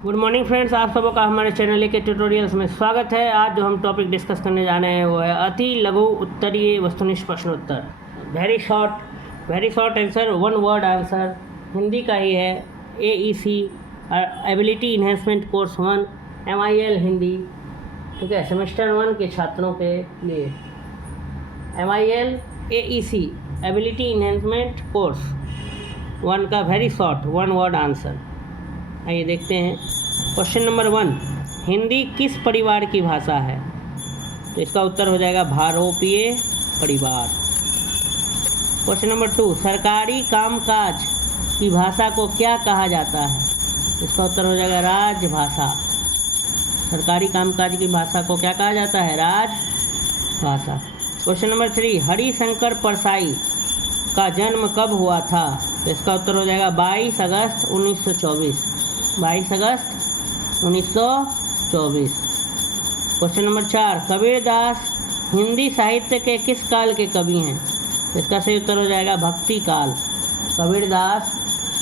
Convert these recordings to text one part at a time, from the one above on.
Good morning friends, आप सबों का हमारे चैनल के ट्यूटोरियल्स में स्वागत है। आज जो हम टॉपिक डिस्कस करने जा रहे हैं वो है अति लघु उत्तरीय वस्तुनिष्ठ प्रश्नोत्तर। Very short answer, one word answer. Hindi का ही है। AEC ability enhancement course 1 MIL Hindi, ठीक है, सेमेस्टर 1 के छात्रों के लिए। MIL AEC ability enhancement course 1 का very short one word answer. आइए देखते हैं। क्वेश्चन नंबर 1, हिंदी किस परिवार की भाषा है? तो इसका उत्तर हो जाएगा भारोपीय परिवार। क्वेश्चन नंबर 2, सरकारी कामकाज की भाषा को क्या कहा जाता है? इसका उत्तर हो जाएगा राजभाषा। सरकारी कामकाज की भाषा को क्या कहा जाता है? राजभाषा। क्वेश्चन नंबर 3, हरिशंकर परसाई का जन्म कब हुआ था? तो इसका उत्तर हो जाएगा 22 अगस्त 1924। 22 अगस्त 1924। क्वेश्चन नंबर 4, कबीरदास हिंदी साहित्य के किस काल के कवि हैं? इसका सही उत्तर हो जाएगा भक्ति काल। कबीरदास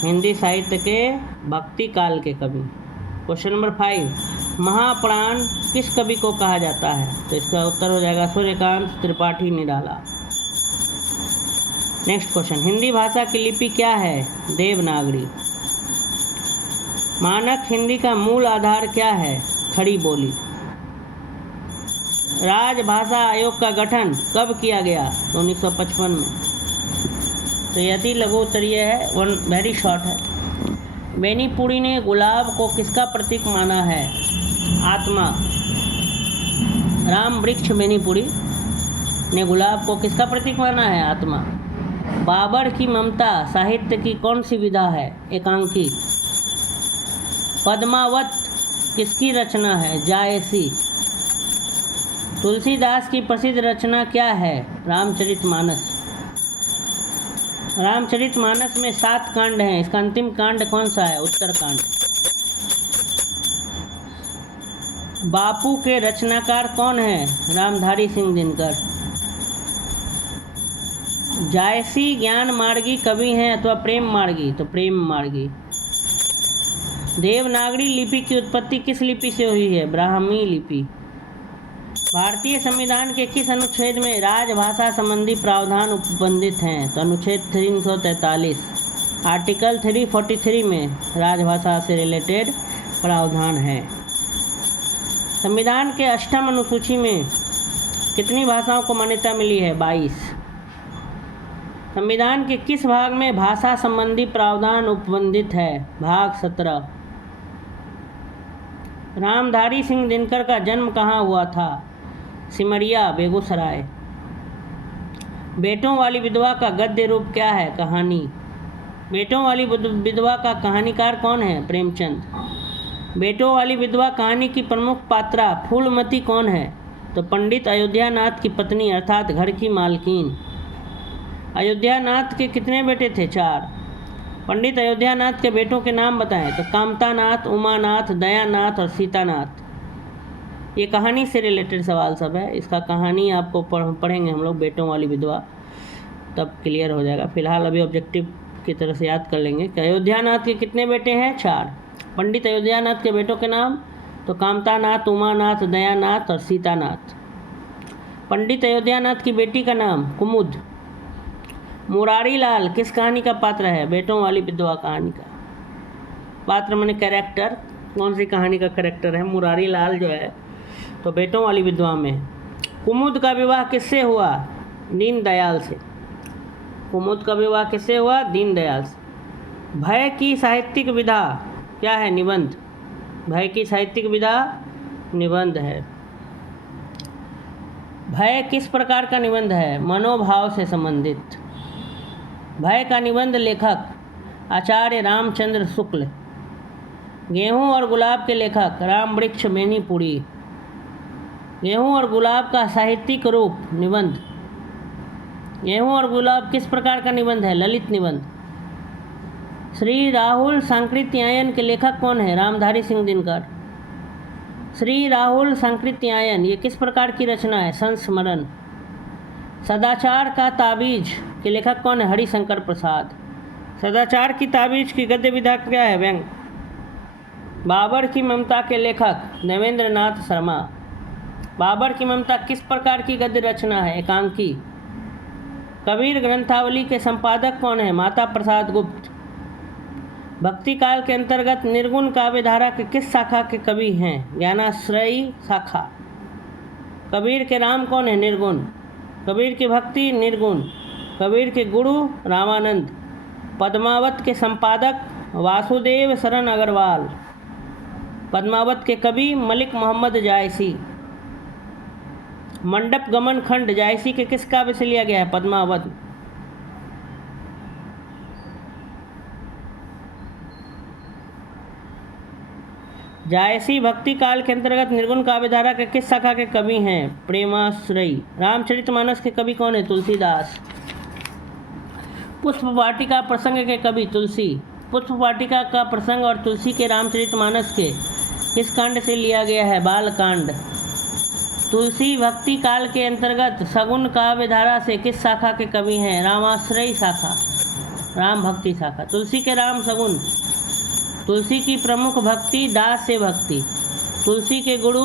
हिंदी साहित्य के भक्ति काल के कवि। क्वेश्चन नंबर 5, महाप्राण किस कवि को कहा जाता है? तो इसका उत्तर हो जाएगा सूर्यकांत त्रिपाठी निराला। नेक्स्ट क्वेश्चन, हिंदी भाषा की लिपि क्या है? देवनागरी। मानक हिंदी का मूल आधार क्या है? खड़ी बोली। राजभाषा आयोग का गठन कब किया गया? 1955 में। तो ये अति लघु उत्तरीय है, वन वेरी शॉर्ट है। बेनीपुरी ने गुलाब को किसका प्रतीक माना है? आत्मा। राम वृक्ष बेनीपुरी ने गुलाब को किसका प्रतीक माना है? आत्मा। बाबर की ममता साहित्य की कौन सी विधा है? एकांकी। पद्मावत किसकी रचना है? जायसी। तुलसीदास की प्रसिद्ध रचना क्या है? रामचरितमानस। रामचरितमानस में 7 कांड हैं, इसका अंतिम कांड कौन सा है? उत्तरकांड। बापू के रचनाकार कौन है? रामधारी सिंह दिनकर। जायसी ज्ञान मार्गी कवि हैं अथवा प्रेम मार्गी? तो प्रेम मार्गी। देवनागरी लिपि की उत्पत्ति किस लिपि से हुई है? ब्राह्मी लिपि। भारतीय संविधान के किस अनुच्छेद में राजभाषा संबंधी प्रावधान उपबंधित हैं? तो अनुच्छेद 343। आर्टिकल 343 में राजभाषा से रिलेटेड प्रावधान है। संविधान के 8वीं अनुसूची में कितनी भाषाओं को मान्यता मिली है? 22। संविधान के किस भाग में भाषा संबंधी प्रावधान उपबंधित है? भाग 17। रामधारी सिंह दिनकर का जन्म कहाँ हुआ था? सिमरिया, बेगूसराय। बेटों वाली विधवा का गद्य रूप क्या है? कहानी। बेटों वाली विधवा का कहानीकार कौन है? प्रेमचंद। बेटों वाली विधवा कहानी की प्रमुख पात्रा फूलमती कौन है? तो पंडित अयोध्यानाथ की पत्नी अर्थात घर की मालकिन। अयोध्यानाथ के कितने बेटे थे? 4। पंडित अयोध्यानाथ के बेटों के नाम बताएं। तो कामतानाथ, उमानाथ, दयानाथ और सीतानाथ। ये कहानी से रिलेटेड सवाल सब है। इसका कहानी आपको पढ़ेंगे हम लोग, बेटों वाली विधवा, तब क्लियर हो जाएगा। फिलहाल अभी ऑब्जेक्टिव की तरह से याद कर लेंगे कि अयोध्यानाथ के कितने बेटे हैं? 4। पंडित अयोध्यानाथ के बेटों के नाम तो कामतानाथ, उमानाथ, दयानाथ और सीतानाथ। पंडित अयोध्यानाथ की बेटी का नाम कुमुद। मुरारी लाल किस कहानी का पात्र है? बेटों वाली विधवा कहानी का। पात्र माने कैरेक्टर, कौन सी कहानी का कैरेक्टर है? मुरारी लाल जो है तो बेटों वाली विधवा में। कुमुद का विवाह किससे हुआ? दीनदयाल से। कुमुद का विवाह किससे हुआ? दीनदयाल से। भय की साहित्यिक विधा क्या है? निबंध। भय की साहित्यिक विधा निबंध है। भय किस प्रकार का निबंध है? मनोभाव से संबंधित। भय का निबंध लेखक आचार्य रामचंद्र शुक्ल। गेहूं और गुलाब के लेखक राम वृक्ष बेनीपुरी। गेहूं और गुलाब का साहित्यिक रूप निबंध। गेहूं और गुलाब किस प्रकार का निबंध है? ललित निबंध। श्री राहुल सांकृत्यायन के लेखक कौन है? रामधारी सिंह दिनकर। श्री राहुल सांकृत्यायन ये किस प्रकार की रचना है? संस्मरण। सदाचार का ताबीज के लेखक कौन है? हरिशंकर प्रसाद। सदाचार की ताबीज की गद्य विधा क्या है? व्यंग। बाबर की ममता के लेखक देवेंद्र नाथ शर्मा। बाबर की ममता किस प्रकार की गद्य रचना है? एकांकी। कबीर ग्रंथावली के संपादक कौन है? माता प्रसाद गुप्त। भक्ति काल के अंतर्गत निर्गुण काव्य धारा के किस शाखा के कवि हैं? ज्ञानाश्रयी शाखा। कबीर के राम कौन है? निर्गुण। कबीर की भक्ति निर्गुण। कबीर के गुरु रामानंद। पद्मावत के संपादक वासुदेव शरण अग्रवाल। पद्मावत के कवि मलिक मोहम्मद जायसी। मंडप गमन खंड जायसी के किस काव्य से लिया गया है? पद्मावत। जायसी भक्ति काल के अंतर्गत निर्गुण काव्य धारा के किस शाखा के कवि हैं? प्रेमाश्रयी। रामचरितमानस के कवि कौन है? तुलसीदास। पुष्प वाटिका प्रसंग के कवि तुलसी। पुष्प वाटिका का प्रसंग और तुलसी के रामचरितमानस के किस कांड से लिया गया है? बालकांड। तुलसी भक्ति काल के अंतर्गत सगुण काव्य धारा से किस शाखा के कवि हैं? रामाश्रयी शाखा, राम भक्ति शाखा। तुलसी के राम सगुण। तुलसी की प्रमुख भक्ति दास से भक्ति। तुलसी के गुरु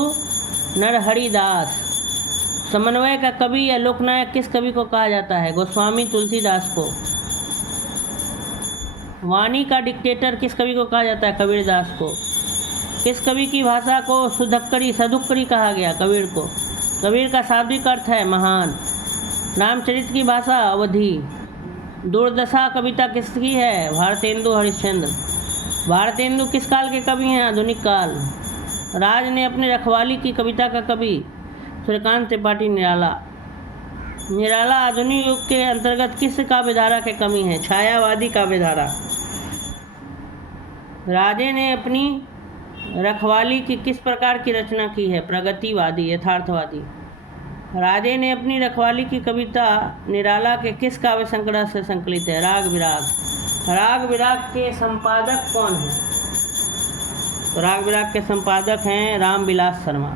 नरहरि दास। समन्वय का कवि या लोकनायक किस कवि को कहा जाता है? गोस्वामी तुलसीदास को। वाणी का डिक्टेटर किस कवि को कहा जाता है? कबीरदास को। किस कवि की भाषा को सदुक्करी कहा गया? कबीर को। कबीर का शाब्दिक अर्थ है महान। रामचरित की भाषा अवधी। दुर्दशा कविता किसकी है? भारतेंदु हरिश्चंद्र। भारतेंदु किस काल के कवि हैं? आधुनिक काल। राज ने अपने रखवाली की कविता का कवि सूर्यकांत त्रिपाठी निराला। निराला आधुनिक युग के अंतर्गत किस काव्य धारा के कवि हैं? छायावादी काव्य धारा। राजे ने अपनी रखवाली की किस प्रकार की रचना की है? प्रगतिवादी, यथार्थवादी। राजे ने अपनी रखवाली की कविता निराला के किस काव्य संकलन से संकलित है? राग विराग। राग विराग के संपादक कौन हैं? तो राग विराग के संपादक हैं रामविलास शर्मा।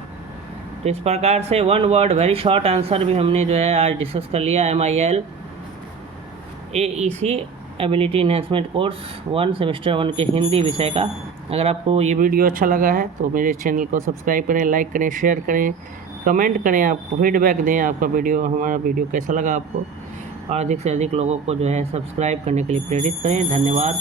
तो इस प्रकार से one word very short answer भी हमने जो है आज डिस्कस कर लिया। MIL AEC ability enhancement course 1 semester 1 के हिंदी विषय का। अगर आपको ये वीडियो अच्छा लगा है तो मेरे चैनल को सब्सक्राइब करें, लाइक करें, शेयर करें, कमेंट करें, आपको फीडबैक दें हमारा वीडियो कैसा लगा आपको, और अधिक से अधिक लोगों को जो है सब्सक्राइब करने के लिए प्रेरित करें। धन्यवाद।